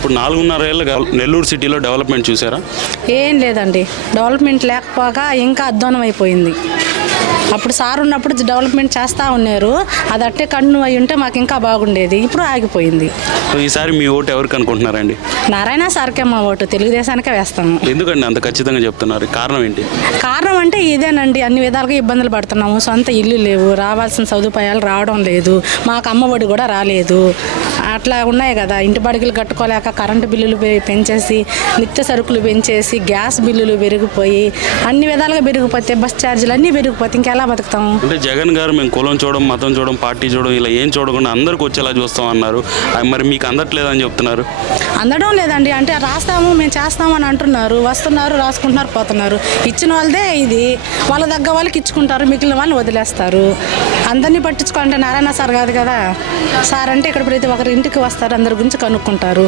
ఇప్పుడు 4.5 ఏళ్ళుగా నెల్లూరు సిటీలో డెవలప్మెంట్ చూసారా? ఏం లేదండి, డెవలప్మెంట్ లేకపోగా ఇంకా అధ్వానం అయిపోయింది. అప్పుడు సార్ ఉన్నప్పుడు డెవలప్మెంట్ చేస్తూ ఉన్నారు, అది అట్టే కంటిన్యూ అయి ఉంటే మాకు ఇంకా బాగుండేది. ఇప్పుడు ఆగిపోయింది. ఈసారి మీ ఓటు ఎవరికి అనుకుంటున్నారండి? నారాయణ సార్కే మా ఓటు, తెలుగుదేశానికే వేస్తాము. ఎందుకండి అంత ఖచ్చితంగా చెప్తున్నారు? కారణం ఏంటి? కారణం అంటే ఇదేనండి, అన్ని విధాలుగా ఇబ్బందులు పడుతున్నాము. సొంత ఇల్లు లేవు, రావాల్సిన సదుపాయాలు రావడం లేదు, మాకు అమ్మఒడి కూడా రాలేదు. అట్లా ఉన్నాయి కదా, ఇంటి బాడిగలు కట్టుకోలేక కరెంటు బిల్లులు పెంచేసి, నిత్య సరుకులు పెంచేసి, గ్యాస్ బిల్లులు పెరిగిపోయి, అన్ని విధాలుగా పెరిగిపోతే బస్ ఛార్జీలు అన్నీ పెరిగిపోతే ఇంకెలా బతుకుతాము? అంటే జగన్ గారు మేము కులం చూడడం, మతం చూడడం, పార్టీ చూడడం, ఇలా ఏం చూడకుండా అందరికి వచ్చేలా చూస్తాం అన్నారు. మరి మీకు అందట్లేదని చెప్తున్నారు. అందడం లేదండి, అంటే రాస్తాము మేము చేస్తాము అని అంటున్నారు, వస్తున్నారు, రాసుకుంటున్నారు, పోతున్నారు. ఇచ్చిన వాళ్ళదే ఇది, వాళ్ళ దగ్గర వాళ్ళకి ఇచ్చుకుంటారు, మిగిలిన వాళ్ళని వదిలేస్తారు. అందరినీ పట్టించుకోవాలంటే నారాయణ సార్ కాదు కదా. సార్ అంటే ఇక్కడ ప్రతి ఒక్కరి ఇంటికి వస్తారు, అందరి గురించి కనుక్కుంటారు.